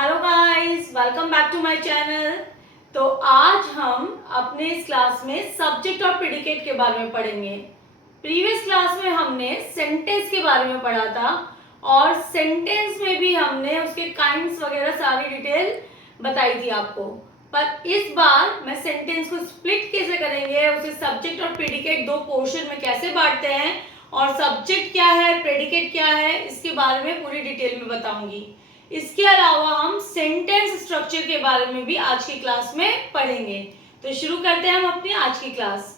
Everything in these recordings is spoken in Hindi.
Hello guys, welcome back to my channel. तो आज हम अपने इस क्लास में सब्जेक्ट और प्रेडिकेट के बारे में पढ़ेंगे। प्रीवियस क्लास में हमने सेंटेंस के बारे में पढ़ा था और सेंटेंस में भी हमने उसके काइंड्स वगैरह सारी डिटेल बताई थी आपको। पर इस बार मैं सेंटेंस को स्प्लिट कैसे करेंगे, उसे सब्जेक्ट और प्रेडिकेट दो पोर्शन में कैसे बांटते हैं और सब्जेक्ट क्या है, प्रेडिकेट क्या है, इसके बारे में पूरी डिटेल में बताऊंगी। इसके अलावा हम सेंटेंस स्ट्रक्चर के बारे में भी आज की क्लास में पढ़ेंगे। तो शुरू करते हैं हम अपनी आज की क्लास।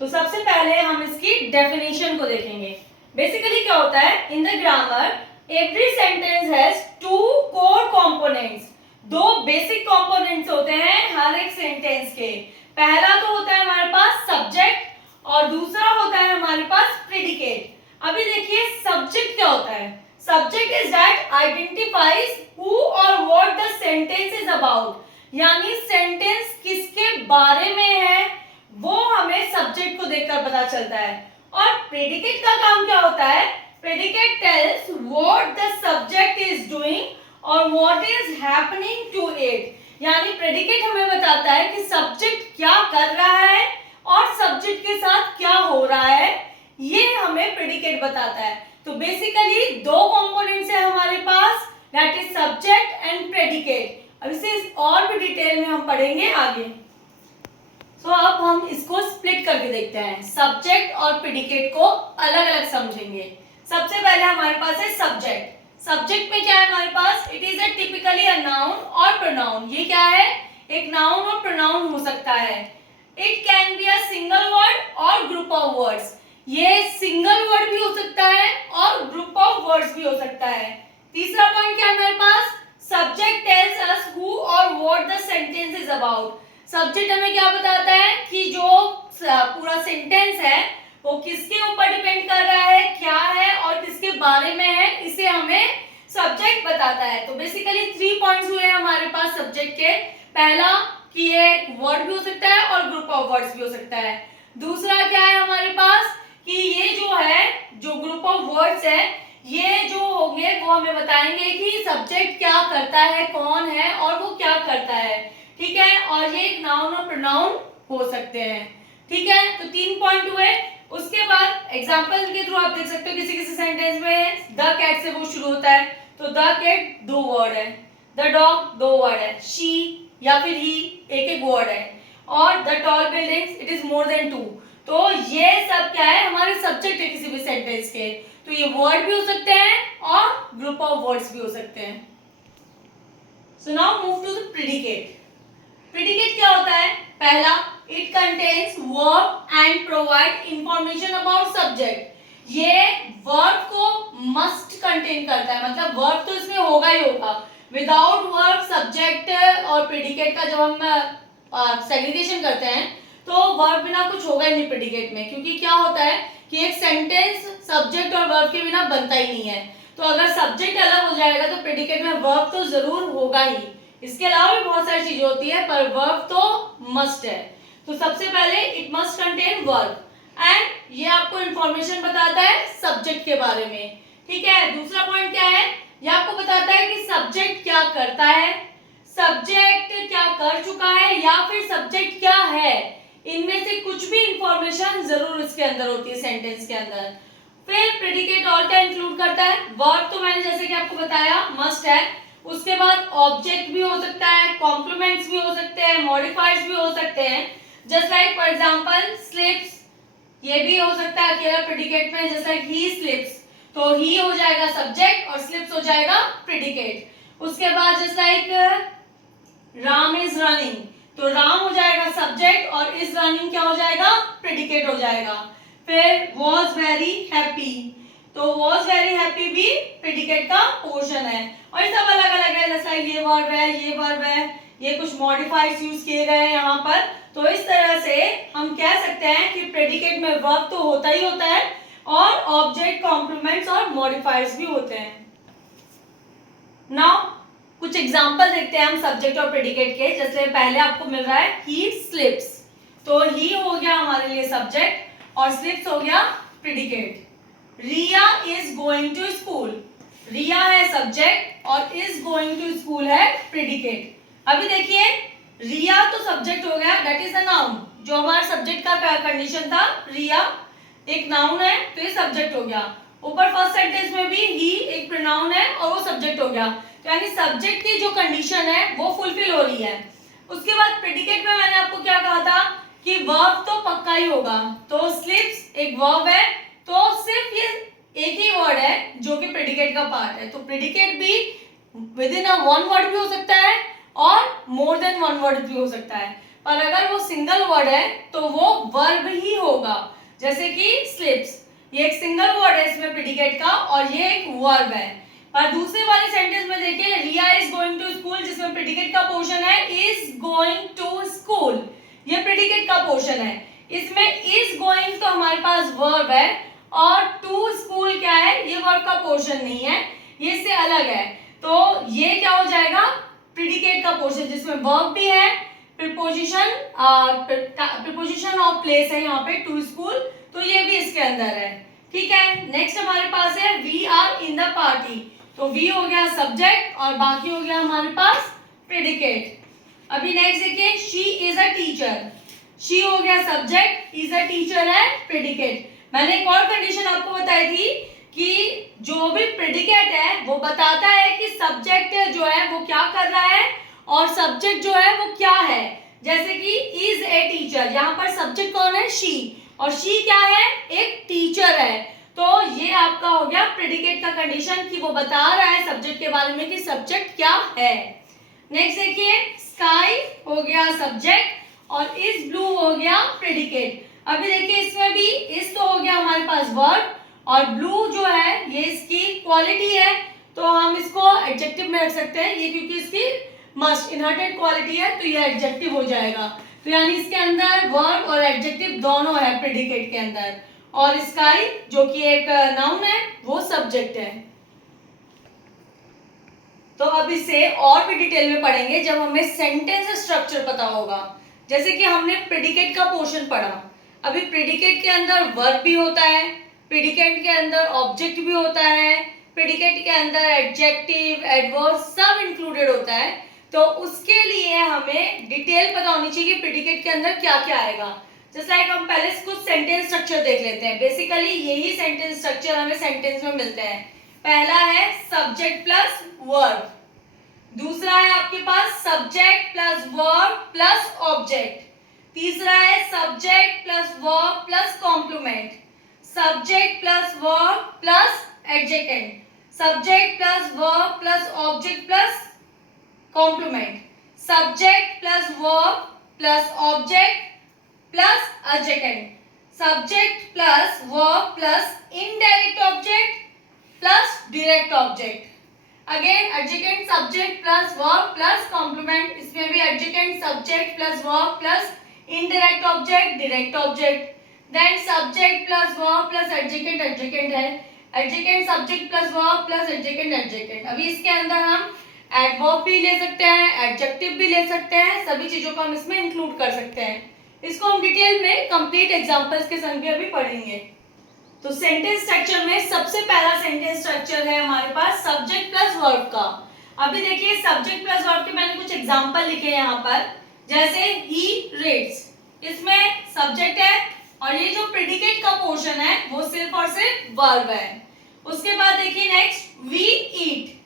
तो सबसे पहले हम इसकी डेफिनेशन को देखेंगे। बेसिकली क्या होता है, in the grammar every sentence has two core components. दो बेसिक कंपोनेंट्स होते हैं हर एक सेंटेंस के। पहला तो होता है हमारे पास सब्जेक्ट और दूसरा होता है हमारे पास प्रेडिकेट। अभी देखिए सब्जेक्ट क्या होता है। Subject is that identifies who or what the sentence is about। यानी सेंटेंस किसके बारे में है वो हमें सब्जेक्ट को देखकर पता चलता है। और प्रेडिकेट का काम क्या होता है, predicate tells what the subject is doing और what is happening to it. यानी प्रेडिकेट हमें बताता है कि सब्जेक्ट क्या कर रहा है और सब्जेक्ट के साथ क्या हो रहा है, ये हमें प्रेडिकेट बताता है। तो बेसिकली दो कंपोनेंट्स है हमारे पास, that is subject and predicate. अब इसे और भी डिटेल में हम पढ़ेंगे आगे। तो अब हम इसको स्प्लिट करके देखते हैं, सब्जेक्ट और प्रेडिकेट को अलग अलग समझेंगे। सबसे पहले हमारे पास है सब्जेक्ट। सब्जेक्ट में क्या है हमारे पास, it is a typically a noun और प्रोनाउन। ये क्या है, एक नाउन और प्रोनाउन हो सकता है। It can be a single word और ग्रुप ऑफ वर्ड्स। ये सिंगल वर्ड भी हो सकता है और ग्रुप ऑफ वर्ड्स भी हो सकता है। तीसरा पॉइंट क्या है हमारे पास, सब्जेक्ट टेल्स अस हु और what the sentence is about. Subject हमें क्या बताता है कि जो पूरा सेंटेंस है वो किसके ऊपर डिपेंड कर रहा है, क्या है और किसके बारे में है, इसे हमें सब्जेक्ट बताता है। तो बेसिकली 3 पॉइंट्स हुए हमारे पास सब्जेक्ट के। पहला कि ये वर्ड भी हो सकता है और ग्रुप ऑफ वर्ड्स भी हो सकता है। दूसरा क्या है हमारे पास कि ये जो है, जो ग्रुप ऑफ वर्ड्स है, ये जो होंगे वो हमें बताएंगे कि सब्जेक्ट क्या करता है, कौन है और वो क्या करता है। ठीक है, और ये एक नाउन और प्रोनाउन हो सकते हैं। ठीक है, तो 3 पॉइंट हुए। उसके बाद एग्जांपल के थ्रू आप देख सकते हो किसी किसी सेंटेंस में द कैट से वो शुरू होता है, तो द कैट 2 वर्ड है, द डॉग 2 वर्ड है, शी या फिर ही एक एक वर्ड है, और the tall buildings it is more than 2। तो ये सब क्या है, हमारे सब्जेक्ट है किसी भी सेंटेंस के। तो ये वर्ड भी हो सकते हैं और ग्रुप ऑफ वर्ड्स भी हो सकते हैं। So now move to the predicate. Predicate क्या होता है, पहला it contains verb and provide information about subject. ये वर्ब को मस्ट कंटेन करता है, मतलब वर्ब तो इसमें होगा ही होगा। विदाउट वर्ब सब्जेक्ट और प्रेडिकेट का जब हम सेग्रीगेशन करते हैं तो वर्ब बिना कुछ होगा ही नहीं प्रेडिकेट में, क्योंकि क्या होता है कि एक सेंटेंस सब्जेक्ट और वर्ब के बिना बनता ही नहीं है। तो अगर सब्जेक्ट अलग हो जाएगा तो प्रेडिकेट में वर्ब तो जरूर होगा ही। इसके अलावा भी बहुत सारी चीजें होती है पर वर्ब तो मस्ट है। तो सबसे पहले it must contain verb and ये आपको इंफॉर्मेशन बताता है सब्जेक्ट के बारे में। ठीक है, दूसरा पॉइंट क्या है, ये आपको बताता है कि सब्जेक्ट क्या करता है, सब्जेक्ट क्या कर चुका है या फिर सब्जेक्ट क्या है। इनमें से कुछ भी इंफॉर्मेशन जरूर इसके अंदर होती है सेंटेंस के अंदर। फिर प्रेडिकेट और क्या इंक्लूड करता है, वर्ब तो मैंने जैसे कि आपको बताया मस्ट है। उसके बाद ऑब्जेक्ट भी हो सकता है, कॉम्प्लीमेंट्स भी हो सकते हैं, मॉडिफायर्स भी हो सकते हैं। Just like for example slips, ये भी हो सकता है अकेला प्रेडिकेट में। जैसे ही स्लिप्स, तो ही हो जाएगा सब्जेक्ट और स्लिप्स हो जाएगा प्रेडिकेट। उसके बाद just like Ram is running, तो राम हो जाएगा सब्जेक्ट और इज रनिंग क्या हो जाएगा, प्रेडिकेट हो जाएगा। फिर वॉज वेरी हैप्पी, तो वॉज वेरी हैप्पी भी प्रेडिकेट का पोर्शन है। और ये सब अलग अलग है, जैसा ये वर्ब है, ये वर्ब है, ये कुछ मॉडिफायर्स यूज किए गए हैं यहाँ पर। तो इस तरह से हम कह सकते हैं कि प्रेडिकेट में वर्ब तो होता ही होता है और ऑब्जेक्ट, कॉम्प्लीमेंट्स और मॉडिफायर्स भी होते हैं। नाउ कुछ एग्जाम्पल देखते हैं हम सब्जेक्ट और प्रेडिकेट के। जैसे पहले आपको मिल रहा है ही स्लिप्स, तो ही हो गया हमारे लिए सब्जेक्ट और स्लिप्स हो गया predicate. Riya is going to school, Riya है सब्जेक्ट और इज गोइंग टू स्कूल है प्रेडिकेट। अभी देखिए रिया तो सब्जेक्ट हो गया, दैट इज अ नाउन, जो हमारा सब्जेक्ट का कंडीशन था रिया एक नाउन है तो ये सब्जेक्ट हो गया। ऊपर फर्स्ट सेंटेंस में भी ही एक प्रोनाउन है और वो सब्जेक्ट हो गया, तो यानी सब्जेक्ट की जो कंडीशन है वो फुलफिल हो रही है। उसके बाद प्रेडिकेट में मैंने आपको क्या कहा था कि वर्ब तो पक्का ही होगा, तो स्लिप्स एक वर्ब है, तो सिर्फ ये एक ही वर्ड है जो कि प्रेडिकेट का पार्ट है, तो प्रेडिकेट भी with in a one word भी हो सकता है और मोर देन वन वर्ड भी हो सकता है, पर अगर वो सिंगल वर्ड है तो वो वर्ब ही होगा। जैसे कि स्लिप्स ये एक सिंगल वर्ड है इसमें प्रेडिकेट का और ये एक वर्ब है। पर दूसरे वाले सेंटेंस में देखिए रिया इज गोइंग टू स्कूल, जिसमें प्रेडिकेट का पोर्शन है इज गोइंग टू स्कूल, ये प्रेडिकेट का पोर्शन है। इसमें इज गोइंग तो हमारे पास वर्ब है और टू स्कूल क्या है, ये वर्ब का पोर्शन नहीं है, ये इससे अलग है, तो ये क्या हो जाएगा प्रेडिकेट का पोर्शन जिसमें वर्ब भी है, प्रीपोजिशन ऑफ प्लेस है यहाँ पे टू स्कूल, तो ये भी इसके अंदर है। ठीक है, नेक्स्ट हमारे पास है we are in the party, तो वी हो गया सब्जेक्ट और बाकी हो गया हमारे पास प्रेडिकेट। अभी नेक्स्ट देखिए she is a teacher, she हो गया सब्जेक्ट, इज अ टीचर है प्रेडिकेट। मैंने एक और कंडीशन आपको बताई थी कि जो भी प्रेडिकेट है वो बताता है कि सब्जेक्ट जो है वो क्या कर रहा है और सब्जेक्ट जो है वो क्या है। जैसे कि इज ए टीचर, यहाँ पर सब्जेक्ट कौन है शी, और शी क्या है एक टीचर है, तो ये आपका हो गया प्रेडिकेट का कंडीशन कि वो बता रहा है सब्जेक्ट के बारे में कि सब्जेक्ट क्या है। नेक्स्ट देखिए स्काई हो गया सब्जेक्ट और इज ब्लू हो गया प्रेडिकेट। अभी देखिए इसमें भी इज तो हो गया हमारे पास वर्ब और ब्लू जो है ये इसकी क्वालिटी है, तो हम इसको एडजेक्टिव में रख सकते हैं, ये क्योंकि इसकी मस्ट इनहर्टेड क्वालिटी है तो ये एडजेक्टिव हो जाएगा, तो यानी इसके अंदर वर्ब और एडजेक्टिव दोनों है प्रेडिकेट के अंदर, और स्काई जो कि एक नाउन है वो सब्जेक्ट है। तो अब इसे और भी डिटेल में पढ़ेंगे जब हमें सेंटेंस स्ट्रक्चर पता होगा। जैसे कि हमने प्रेडिकेट का पोर्शन पढ़ा, अभी प्रेडिकेट के अंदर वर्ब भी होता है, प्रेडिकेट के अंदर ऑब्जेक्ट भी होता है, प्रेडिकेट के अंदर एडजेक्टिव एडवर्ब सब इंक्लूडेड होता है, तो उसके लिए हमें डिटेल पता होनी चाहिए कि प्रेडिकेट के अंदर क्या क्या आएगा। जैसे लाइक हम पहले कुछ सेंटेंस स्ट्रक्चर देख लेते हैं, बेसिकली यही सेंटेंस स्ट्रक्चर हमें सेंटेंस में मिलते हैं। पहला है सब्जेक्ट प्लस वर्ब, दूसरा है आपके पास subject plus verb plus object, तीसरा है subject plus verb plus complement, subject plus verb plus adjective, subject plus verb plus object plus complement, subject plus verb plus object plus adjective, subject plus verb plus indirect object plus direct object, again adjective subject plus verb plus complement, इसमें भी adjective subject plus verb plus indirect object direct object, then subject plus verb plus adjective adjective है, adjective subject plus verb plus adjective adjective. अभी इसके अंदर हम एडवर्ब भी ले सकते हैं, एडजेक्टिव भी ले सकते हैं, सभी चीजों को हम इसमें इंक्लूड कर सकते हैं। इसको हम डिटेल में कंप्लीट एग्जांपल्स के संग भी अभी पढ़ेंगे। तो सेंटेंस स्ट्रक्चर में सबसे पहला सेंटेंस स्ट्रक्चर है हमारे पास सब्जेक्ट प्लस वर्ब का। अभी देखिए सब्जेक्ट प्लस वर्ब के मैंने कुछ एग्जांपल लिखे हैं यहाँ पर, जैसे ही रीड्स, इसमें सब्जेक्ट है और ये जो प्रेडिकेट का पोर्शन है वो सिर्फ और सिर्फ वर्ब है। उसके बाद देखिए नेक्स्ट वी ईट,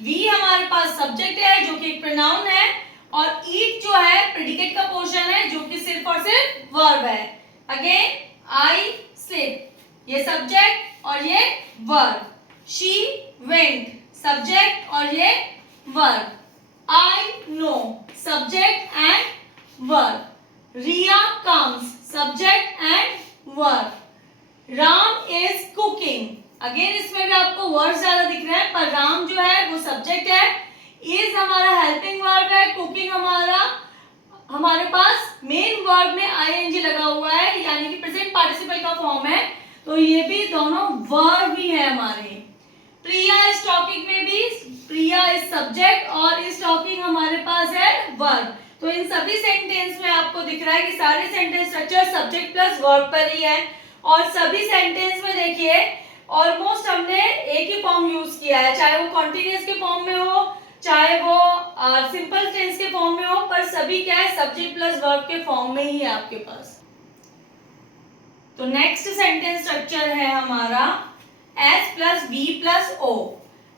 वी हमारे पास सब्जेक्ट है जो कि एक प्रोनाउन है और ईट जो है प्रेडिकेट का पोर्शन है जो कि सिर्फ और सिर्फ वर्ब है। अगेन आई स्लीप, ये सब्जेक्ट और ये वर्ब, शी वेंट सब्जेक्ट और ये verb, I know subject and verb, Riya comes subject and verb, Ram is cooking, again इसमें भी आपको वर्ड ज्यादा दिख रहे हैं पर राम जो है वो सब्जेक्ट है, इज हमारा हेल्पिंग वर्ब है, कुकिंग हमारे पास मेन वर्ब में आईएनजी लगा हुआ है यानी कि प्रेजेंट पार्टिसिपल का फॉर्म है, तो ये भी दोनों वर्ब ही है हमारे। प्रिया इज टॉकिंग में भी प्रिया इज सब्जेक्ट और इज टॉकिंग हमारे पास है वर्ब, तो इन सभी सेंटेंस में आपको दिख रहा है कि सारे sentence structure subject plus verb पर ही है। और सभी सेंटेंस में देखिए ऑलमोस्ट हमने एक ही फॉर्म यूज किया है, चाहे वो कॉन्टिन्यूअस के फॉर्म में हो, चाहे वो सिंपल टेंस के फॉर्म में हो, पर सभी क्या है, सब्जेक्ट प्लस वर्ब के फॉर्म में ही है आपके पास। तो नेक्स्ट सेंटेंस स्ट्रक्चर है हमारा S plus B plus O.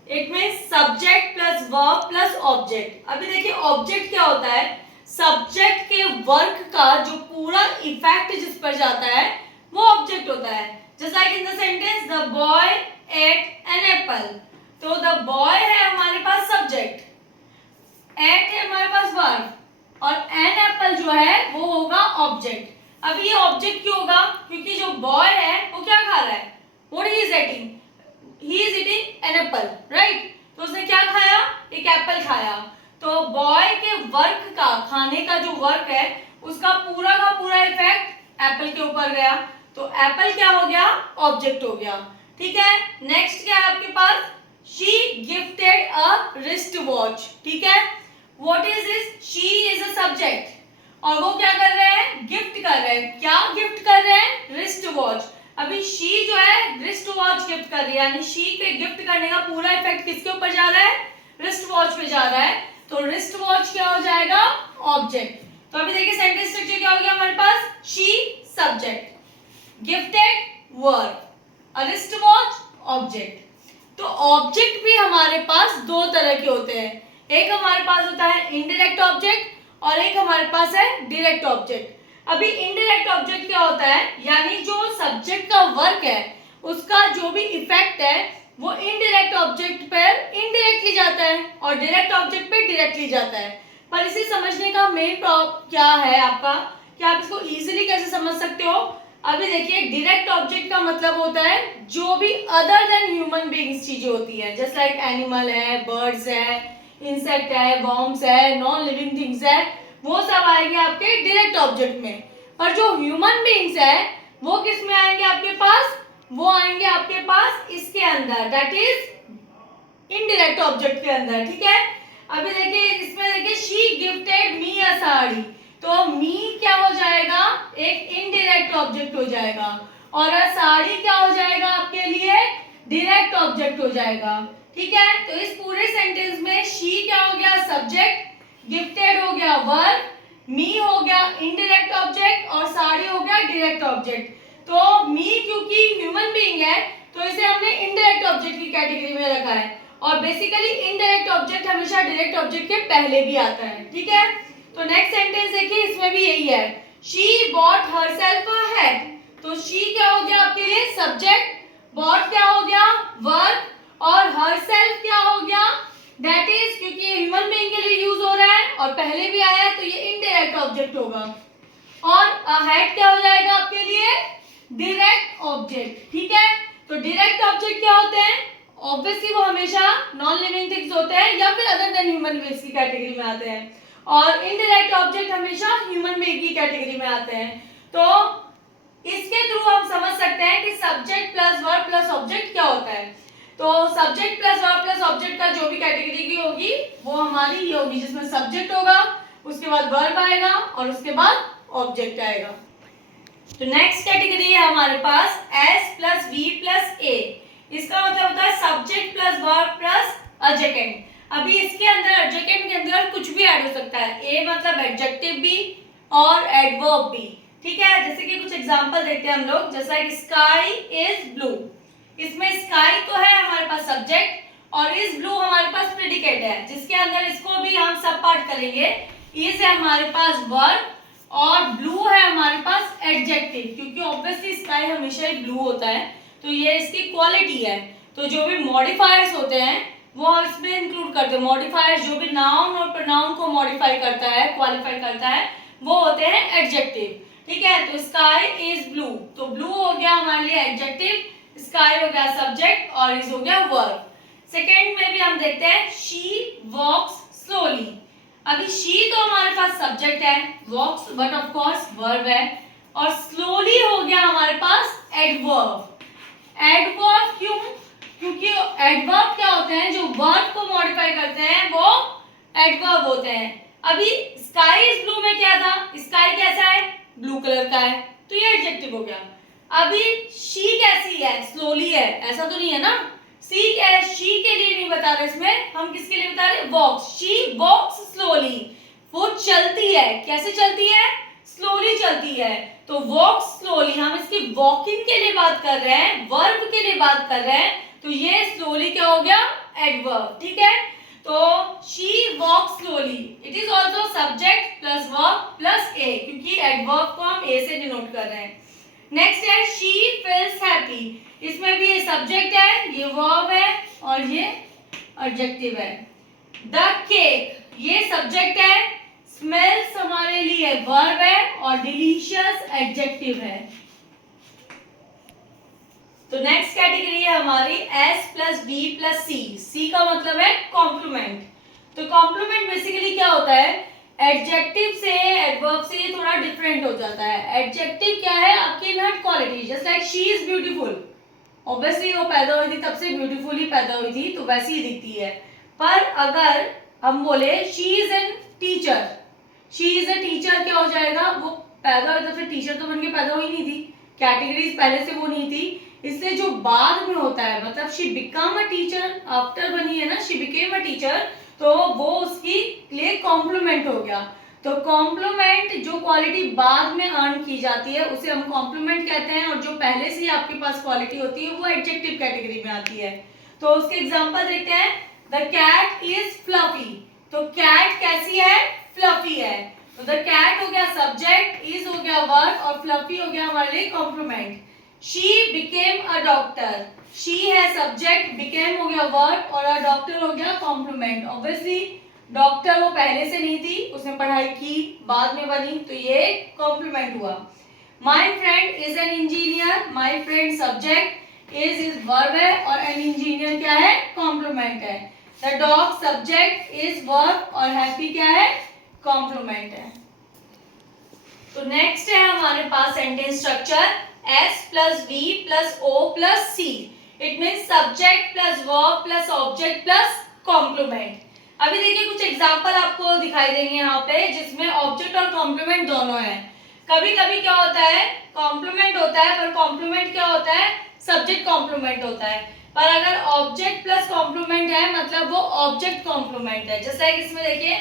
It means subject plus verb plus object. अभी देखिए ऑब्जेक्ट क्या होता है, सब्जेक्ट के वर्क का जो पूरा इफेक्ट जिस पर जाता है वो ऑब्जेक्ट होता है। Just like in the sentence the boy ate an apple. तो द बॉय है हमारे पास सब्जेक्ट, एट है हमारे पास वर्ब और एन एप्पल जो है वो होगा ऑब्जेक्ट। अब ये ऑब्जेक्ट क्यों होगा, क्योंकि जो बॉय है वो क्या खा रहा है, what he is eating, he is eating an apple, right. तो उसने क्या खाया, एक एप्पल खाया। तो बॉय के वर्क का, खाने का जो वर्क है उसका पूरा का पूरा इफेक्ट एप्पल के ऊपर गया, तो एप्पल क्या हो गया, ऑब्जेक्ट हो गया। ठीक है, नेक्स्ट क्या है आपके पास, she gifted a wrist watch. ठीक है, what is this, she is a subject और वो क्या कर रहे हैं, गिफ्ट कर रहे हैं। क्या गिफ्ट कर रहे हैं, रिस्ट वॉच। अभी शी जो है रिस्ट वॉच गिफ्ट कर रही है, यानी शी के गिफ्ट करने का पूरा इफेक्ट किसके ऊपर जा रहा है, रिस्ट वॉच पे जा रहा है। तो रिस्ट वॉच क्या हो जाएगा, ऑब्जेक्ट। तो अभी देखिए सेंटेंस स्ट्रक्चर क्या हो गया हमारे पास, she subject, gifted verb, a wrist watch object. तो ऑब्जेक्ट भी हमारे पास दो तरह के होते हैं, एक हमारे पास होता है इनडायरेक्ट ऑब्जेक्ट और एक हमारे पास है डायरेक्ट ऑब्जेक्ट। अभी इनडायरेक्ट ऑब्जेक्ट क्या होता है, यानी जो सब्जेक्ट का वर्क है उसका जो भी इफेक्ट है वो इनडायरेक्ट ऑब्जेक्ट पर इनडायरेक्टली जाता है और डायरेक्ट ऑब्जेक्ट पे डायरेक्टली जाता है। पर इसे समझने का मेन प्रॉब्लम क्या है आपका, कि आप इसको इजीली कैसे समझ सकते हो। अभी देखिए डायरेक्ट ऑब्जेक्ट का मतलब होता है जो भी अदर देन ह्यूमन बीइंग्स चीजें होती है, जस्ट लाइक एनिमल है, बर्ड्स है, इंसेक्ट है, वर्म्स है, नॉन लिविंग थिंग्स है, वो सब आएंगे आपके डायरेक्ट ऑब्जेक्ट में। पर जो ह्यूमन बीइंग्स है वो किस में आएंगे आपके पास, वो आएंगे आपके पास इसके अंदर, दैट इज इनडायरेक्ट ऑब्जेक्ट के अंदर। ठीक है, अभी देखिए इसमें देखिए शी गिफ्टेड मी अ साड़ी, तो मी क्या हो जाएगा, एक इनडायरेक्ट ऑब्जेक्ट हो जाएगा और अ साड़ी क्या हो जाएगा आपके लिए, डायरेक्ट ऑब्जेक्ट हो जाएगा। ठीक है, तो इस पूरे सेंटेंस में शी क्या हो गया, सब्जेक्ट, गिफ्टेड हो गया वर्ब, मी हो गया इनडायरेक्ट ऑब्जेक्ट और साड़ी हो गया डायरेक्ट ऑब्जेक्ट। तो मी क्योंकि ह्यूमन बीइंग है तो इसे हमने इनडायरेक्ट ऑब्जेक्ट की कैटेगरी में रखा है और बेसिकली इनडायरेक्ट ऑब्जेक्ट हमेशा डायरेक्ट ऑब्जेक्ट के पहले भी आता है। ठीक है, तो नेक्स्ट सेंटेंस देखिए, इसमें भी यही है, she bought herself a hat. तो शी क्या हो गया आपके लिए, सब्जेक्ट, बॉट क्या हो गया, वर्ब और हरसेल्फ क्या हो गया, दैट इज, क्योंकि ये ह्यूमन बीइंग के लिए यूज हो रहा है और पहले भी आया है तो ये इनडायरेक्ट ऑब्जेक्ट होगा। और अ हैट क्या हो जाएगा आपके लिए, डायरेक्ट ऑब्जेक्ट। ठीक है, तो डायरेक्ट ऑब्जेक्ट क्या होते हैं, ऑब्वियसली वो हमेशा नॉन लिविंग थिंग्स होते हैं या फिर अदर देन ह्यूमन बीइंग्स की कैटेगरी में आते हैं और इनडायरेक्ट ऑब्जेक्ट हमेशा ह्यूमन बीइंग की कैटेगरी में आते हैं। तो इसके थ्रू हम समझ सकते हैं कि subject plus verb plus object क्या होता है। तो subject plus verb plus object का जो भी कैटेगरी की होगी वो हमारी ये होगी, जिसमें सब्जेक्ट होगा, उसके बाद वर्ब आएगा और उसके बाद ऑब्जेक्ट आएगा। तो नेक्स्ट कैटेगरी है हमारे पास एस प्लस वी प्लस ए। इसका मतलब होता है subject plus verb plus adjective. अभी इसके अंदर एडजेक्टिव के अंदर कुछ भी ऐड हो सकता है, ए मतलब एडजेक्टिव भी और एडवर्ब भी। ठीक है, जैसे कि कुछ एग्जांपल देखते हैं हम लोग, जैसे लाइक स्काई इज ब्लू। इसमें स्काई तो है हमारे पास सब्जेक्ट और इज ब्लू हमारे पास प्रेडिकेट है, जिसके अंदर इसको भी हम सब पार्ट करेंगे। इज है हमारे पास वर्ब और ब्लू है हमारे पास एडजेक्टिव, क्योंकि ऑब्वियसली स्काई हमेशा ही ब्लू होता है तो ये इसकी क्वालिटी है। तो जो भी मॉडिफायर्स होते हैं वो हम इसमें इंक्लूड करते हैं। मॉडिफायर्स जो भी नाउन और प्रोनाउन को मॉडिफाई करता है, क्वालिफाई करता है, वो होते हैं एडजेक्टिव। ठीक है, तो स्काई इज ब्लू, तो ब्लू हो गया हमारे लिए एडजेक्टिव, स्काई हो गया सब्जेक्ट और इज हो गया वर्ब। सेकेंड में भी हम देखते हैं शी वॉक्स स्लोली। अभी शी तो हमारे पास सब्जेक्ट है, वॉक्स बट ऑफ कोर्स वर्ब है और स्लोली हो गया हमारे पास एडवर्ब। एडवर्ब क्यों, क्योंकि एडवर्ब क्या होते हैं, जो वर्ब को मॉडिफाई करते हैं वो एडवर्ब होते हैं। अभी स्काई इज ब्लू में क्या था, स्काई कैसा है, ब्लू कलर का है, तो ये एडजेक्टिव हो गया। अभी शी कैसी है, स्लोली है, ऐसा तो नहीं है ना। सी क्या है, शी के लिए नहीं बता रहे इसमें, हम किसके लिए बता रहे, वॉक्स, शी वॉक्स स्लोली, वो चलती है, कैसे चलती है, स्लोली चलती है। तो वॉक्स स्लोली, हम इसकी वॉकिंग के लिए बात कर रहे हैं, वर्ब के लिए बात कर रहे हैं, तो ये स्लोली क्या हो गया, एडवर्ब, ठीक है। तो she walks slowly, it is also subject plus verb plus A, क्योंकि एडवर्ब को हम ए से डिनोट कर रहे हैं। नेक्स्ट है शी फील्स हैप्पी, इसमें भी ये सब्जेक्ट है, ये वर्ब है और ये एडजेक्टिव है। द केक, ये सब्जेक्ट है, स्मेल्स हमारे लिए वर्ब है और डिलीशियस एडजेक्टिव है। तो नेक्स्ट कैटेगरी है हमारी एस प्लस डी प्लस सी, सी का मतलब है कॉम्प्लीमेंट। तो कॉम्प्लीमेंट बेसिकली क्या होता है, एडजेक्टिव से, एडवर्ब से ये थोड़ा डिफरेंट हो जाता है। एडजेक्टिव क्या है, आपकी inherent quality, just like she is beautiful, obviously वो पैदा हुई थी तब से ब्यूटीफुल ही पैदा हुई थी, तो वैसी ही दिखती है। पर अगर हम बोले she is an teacher, she is a teacher, क्या हो जाएगा, वो पैदा हुई तो फिर टीचर तो बन के पैदा हुई नहीं थी, कैटेगरीज पहले से वो नहीं थी, इसलिए जो बाद में होता है, मतलब she become a teacher, after बनी है ना, शी बिकेम अ टीचर, तो वो उसकी लिए कॉम्प्लीमेंट हो गया। तो कॉम्प्लीमेंट जो क्वालिटी बाद में अर्न की जाती है उसे हम कॉम्प्लीमेंट कहते हैं, और जो पहले से ही आपके पास क्वालिटी होती है वो एडजेक्टिव कैटेगरी में आती है। तो उसके एग्जांपल देखते हैं, द कैट इज फ्लफी, तो कैट कैसी है, फ्लफी है। तो द कैट हो गया सब्जेक्ट, इज हो गया वर्ब और फ्लफी हो गया हमारे लिए complement. She became a doctor, she है सब्जेक्ट, बिकेम हो गया वर्ब और अ डॉक्टर हो गया कॉम्प्लीमेंट। ऑब्वियसली डॉक्टर वो पहले से नहीं थी, उसने पढ़ाई की, बाद में बनी, तो ये कॉम्प्लीमेंट हुआ। My friend is an engineer, my friend subject, is verb है और एन इंजीनियर क्या है, कॉम्प्लीमेंट है। The dog subject, is verb और हैप्पी क्या है, कॉम्प्लीमेंट है। तो नेक्स्ट है हमारे पास sentence structure S plus V plus O plus C. It means subject plus verb plus object plus complement. अभी देखिए कुछ एग्जांपल आपको दिखाई देंगे यहाँ पे, जिसमें ऑब्जेक्ट और कॉम्प्लीमेंट दोनों है। कभी कभी क्या होता है, कॉम्प्लीमेंट होता है, पर कॉम्प्लीमेंट क्या होता है, सब्जेक्ट कॉम्प्लीमेंट होता है। पर अगर ऑब्जेक्ट प्लस कॉम्प्लीमेंट है, मतलब वो ऑब्जेक्ट कॉम्प्लीमेंट है। जैसे इसमें देखिए,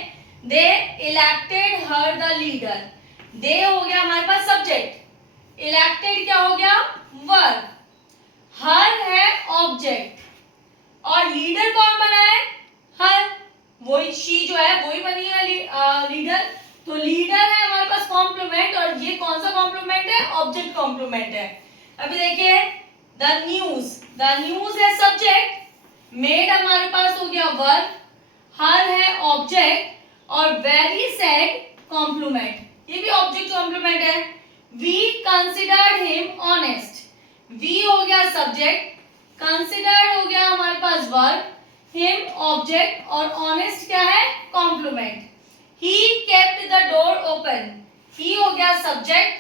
दे इलेक्टेड हर द लीडर, दे हो गया हमारे पास सब्जेक्ट, इलेक्टेड क्या हो गया, वर्ब, हर है ऑब्जेक्ट और लीडर कौन बना है, हर, वही शी जो है वही बनी है लीडर। तो लीडर है हमारे पास कॉम्प्लीमेंट, और ये कौन सा कॉम्प्लीमेंट है, ऑब्जेक्ट कॉम्प्लीमेंट है। अभी देखिए, द न्यूज है सब्जेक्ट, मेड हमारे पास हो गया वर्ब, हर है ऑब्जेक्ट और वेरी सैड कॉम्प्लीमेंट, ये भी ऑब्जेक्ट कॉम्प्लीमेंट है। We considered him honest, we हो गया सब्जेक्ट, considered हो गया हमारे पास वर्ब, him ऑब्जेक्ट और honest क्या है, complement. He kept the door open, he हो गया सब्जेक्ट,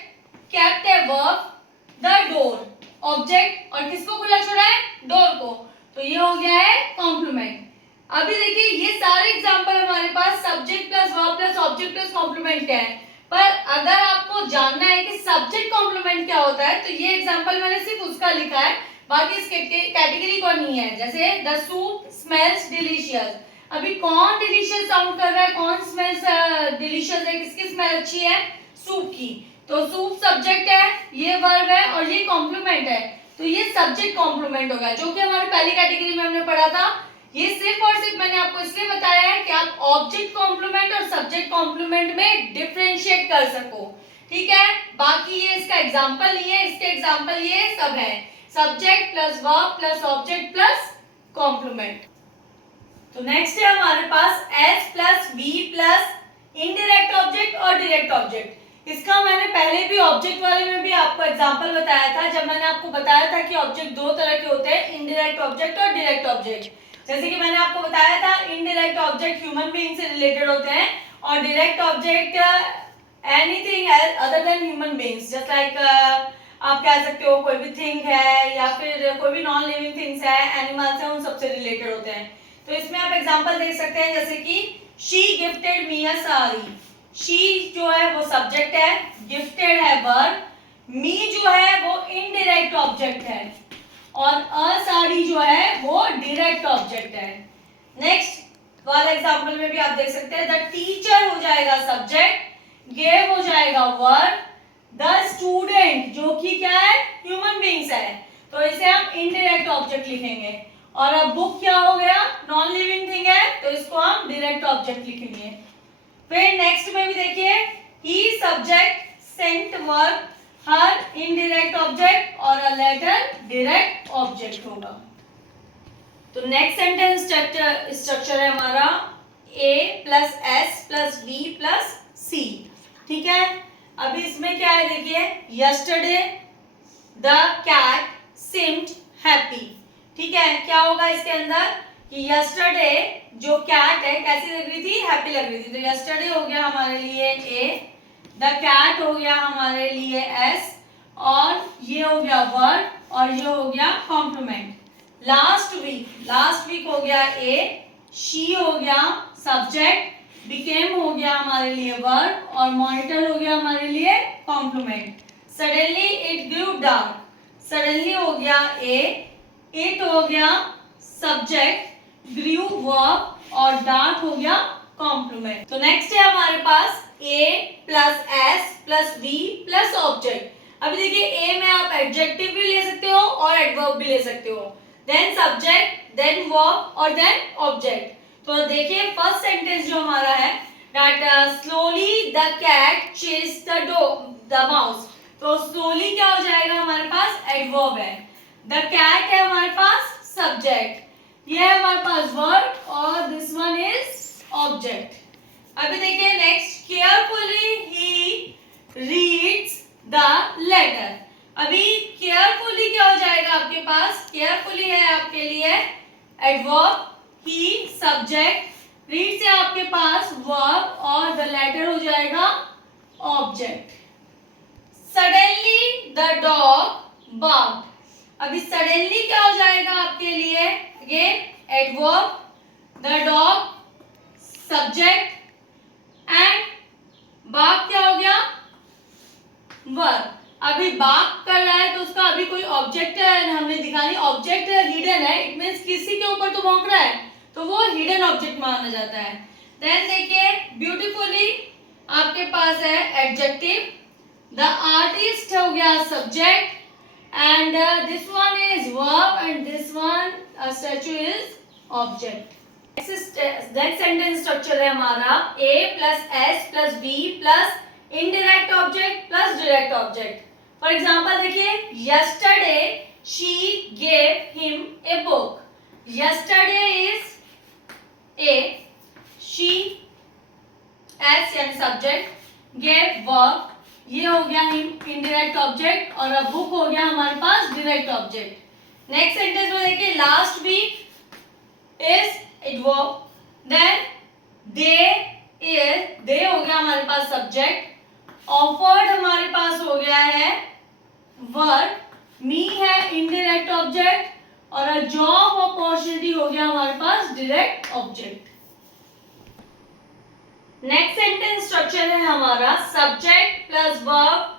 kept है वर्ब, the door ऑब्जेक्ट और किसको खुला छोड़ा है, डोर को, तो ये हो गया है कॉम्प्लीमेंट। अभी देखिए ये सारे एग्जांपल हमारे पास subject plus verb plus object plus complement के हैं। पर अगर आपको जानना है कि सब्जेक्ट कॉम्प्लीमेंट क्या होता है, तो ये एग्जांपल मैंने सिर्फ उसका लिखा है, बाकी इस कैटेगरी को नहीं है। जैसे द सूप स्मेल्स डिलीशियस, अभी कौन डिलीशियस साउंड कर रहा है, कौन स्मेल्स डिलीशियस है, किसकी स्मेल अच्छी है, सूप की। तो सूप सब्जेक्ट है, ये वर्ब है और ये कॉम्प्लीमेंट है, तो ये सब्जेक्ट कॉम्प्लीमेंट हो गया, जो कि हमारी पहली कैटेगरी में हमने पढ़ा था। ये सिर्फ और सिर्फ मैंने आपको इसलिए बताया है कि आप ऑब्जेक्ट कॉम्प्लीमेंट और सब्जेक्ट कॉम्प्लीमेंट में डिफरेंशिएट कर सको, ठीक है। बाकी ये इसका एग्जांपल नहीं है, इसके एग्जांपल ये सब है, subject plus verb plus object plus complement. तो नेक्स्ट है हमारे पास S plus V plus indirect object और डायरेक्ट ऑब्जेक्ट। इसका मैंने पहले भी ऑब्जेक्ट वाले में भी आपको एग्जांपल बताया था, जब मैंने आपको बताया था कि ऑब्जेक्ट दो तरह के होते हैं, इनडायरेक्ट ऑब्जेक्ट और डायरेक्ट ऑब्जेक्ट। जैसे कि मैंने आपको बताया था, इनडायरेक्ट ऑब्जेक्ट ह्यूमन बीइंग से रिलेटेड होते हैं और direct object anything other than human beings, just like आप कह सकते हो कोई भी थिंग है या फिर कोई भी नॉन लिविंग थिंग्स है, एनिमल्स है, उन सबसे रिलेटेड होते हैं। तो इसमें आप एग्जांपल देख सकते हैं, जैसे कि she gifted me a sari, she जो है वो सब्जेक्ट है, गिफ्टेड है वर्ब, मी जो है वो इनडायरेक्ट ऑब्जेक्ट है और अ साड़ी जो है वो डायरेक्ट ऑब्जेक्ट है। नेक्स्ट वाला एग्जांपल में भी आप देख सकते हैं, द टीचर हो जाएगा सब्जेक्ट, गेव हो जाएगा वर्ब, द स्टूडेंट जो कि क्या है, ह्यूमन बीइंग्स है, तो इसे हम इनडायरेक्ट ऑब्जेक्ट लिखेंगे। और अब बुक क्या हो गया, नॉन लिविंग थिंग है, तो इसको हम डायरेक्ट ऑब्जेक्ट लिखेंगे। फिर नेक्स्ट में भी देखिए, ही सब्जेक्ट, सेंट वर्ब, हर इनडायरेक्ट ऑब्जेक्ट और अ लेटर डायरेक्ट ऑब्जेक्ट होगा। तो नेक्स्ट सेंटेंस स्ट्रक्चर है हमारा A plus S plus B plus C. ठीक है, अभी इसमें क्या है देखिए, yesterday the cat seemed happy. ठीक है, क्या होगा इसके अंदर कि यस्टरडे जो कैट है कैसी लग रही थी, हैप्पी लग रही थी, तो यस्टरडे हो गया हमारे लिए ए, द कैट हो गया हमारे लिए एस, और ये हो गया वर्ड और ये हो गया कॉम्प्लीमेंट। लास्ट वीक हो गया ए, शी हो गया सब्जेक्ट, बिकेम हो गया हमारे लिए वर्ब और मॉनिटर हो गया हमारे लिए complement. Suddenly it grew dark, suddenly हो गया ए, इट हो गया सब्जेक्ट, ग्रू वर्ब और डार्क हो गया कॉम्प्लीमेंट। तो नेक्स्ट है हमारे पास A plus S plus B plus object. अभी देखिए ए में आप एडजेक्टिव भी ले सकते हो और एडवर्ब भी ले सकते हो, देन सब्जेक्ट, देन वर्ब और देन ऑब्जेक्ट। तो देखिए फर्स्ट सेंटेंस जो हमारा है, that slowly the cat chased the mouse, तो स्लोली क्या हो जाएगा हमारे पास, एडवर्ब है, द कैट है हमारे पास सब्जेक्ट, ये है हमारे पास वर्ब और दिस वन इज ऑब्जेक्ट। अभी देखिए next, carefully he reads the letter. अभी केयरफुली क्या हो जाएगा आपके पास, केयरफुली है आपके लिए एडवर्ब, ही सब्जेक्ट, रीड से आपके पास वर्ब और द लेटर हो जाएगा object. Suddenly the dog barked, अभी सडनली क्या हो जाएगा आपके लिए, again adverb, the dog subject and bark क्या हो गया, वर्ब। अभी बार्क कर रहा है तो उसका अभी कोई ऑब्जेक्ट है हमने दिखानी, ऑब्जेक्ट हिडन है, इट मींस किसी के ऊपर तो भौंक रहा है तो वो हिडन ऑब्जेक्ट माना जाता है। देन देखिए ब्यूटीफुली आपके पास है एडजेक्टिव, द आर्टिस्ट हो गया subject and this one is verb and this one statue is object. Next sentence structure है हमारा A plus S plus B plus indirect object plus direct object. For example देखिए, yesterday she gave him a book, yesterday is a, she s यानी सब्जेक्ट, gave verb, ये हो गया him इनडायरेक्ट ऑब्जेक्ट और अब बुक हो गया हमारे पास डायरेक्ट ऑब्जेक्ट। नेक्स्ट सेंटेंस में देखिए, last week is adverb, then they हो गया हमारे पास सब्जेक्ट, ऑफर्ड हमारे पास हो गया है वर्ब, मी है इनडायरेक्ट ऑब्जेक्ट और अ जॉब अपॉर्चुनिटी हो गया हमारे पास direct object. Next sentence structure है हमारा subject plus verb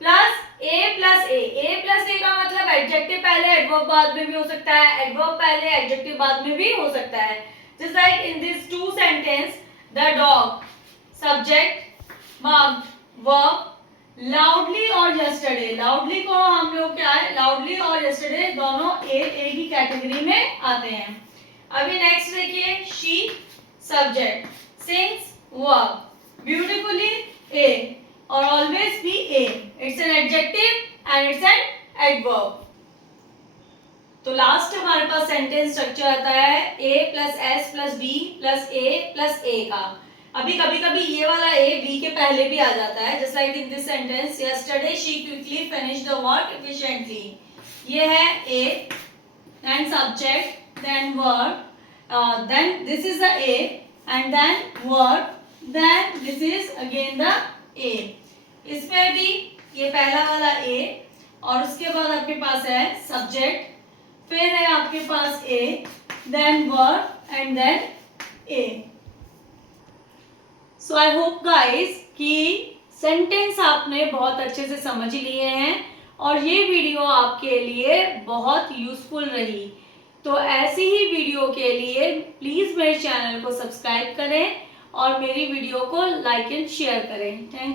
plus A plus A plus A का मतलब एडजेक्टिव पहले एडवर्ब बाद में भी हो सकता है, एडवर्ब पहले एडजेक्टिव बाद में भी हो सकता है। Just like in this two sentence, the dog subject, barked verb, loudly और यस्टरडे, लाउडली को हम लोग क्या है, लाउडली और यस्टरडे दोनों एक ही कैटेगरी में आते हैं। अभी नेक्स्ट देखिए, she subject, sings verb, beautifully A और ऑलवेज भी A, it's an adjective and it's an adverb. तो लास्ट हमारे पास सेंटेंस स्ट्रक्चर आता है A plus S plus B plus A का। अभी कभी कभी ये वाला ए बी के पहले भी आ जाता है, just like in this sentence, yesterday she quickly finished the work efficiently, ये है A, then subject, then verb, then this is the A and then verb, then this is again the A. इसमें भी ये पहला वाला ए और उसके बाद आपके पास है सब्जेक्ट, फिर है आपके पास A, then verb and then A. So I hope guys कि सेंटेंस आपने बहुत अच्छे से समझ लिए हैं और ये वीडियो आपके लिए बहुत यूजफुल रही। तो ऐसी ही वीडियो के लिए प्लीज़ मेरे चैनल को सब्सक्राइब करें और मेरी वीडियो को लाइक एंड शेयर करें। थैंक